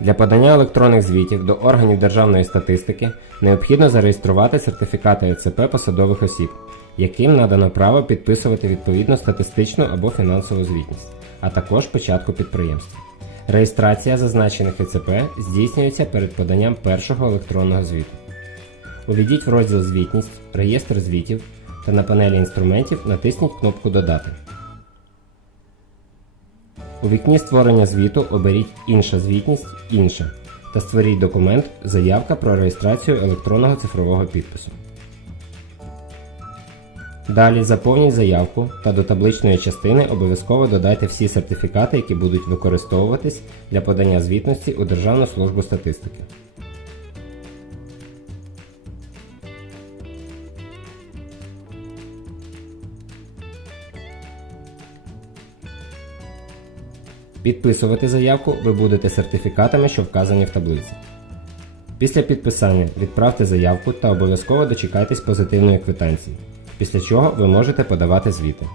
Для подання електронних звітів до органів державної статистики необхідно зареєструвати сертифікати ЕЦП посадових осіб, яким надано право підписувати відповідну статистичну або фінансову звітність, а також початку підприємства. Реєстрація зазначених ЕЦП здійснюється перед поданням першого електронного звіту. Увійдіть в розділ Звітність, реєстр звітів та на панелі інструментів натисніть кнопку Додати. У вікні створення звіту оберіть Інша звітність Інша та створіть документ Заявка про реєстрацію електронного цифрового підпису. Далі заповніть заявку та до табличної частини обов'язково додайте всі сертифікати, які будуть використовуватись для подання звітності у Державну службу статистики. Підписувати заявку ви будете сертифікатами, що вказані в таблиці. Після підписання відправте заявку та обов'язково дочекайтесь позитивної квитанції, після чого ви можете подавати звіти.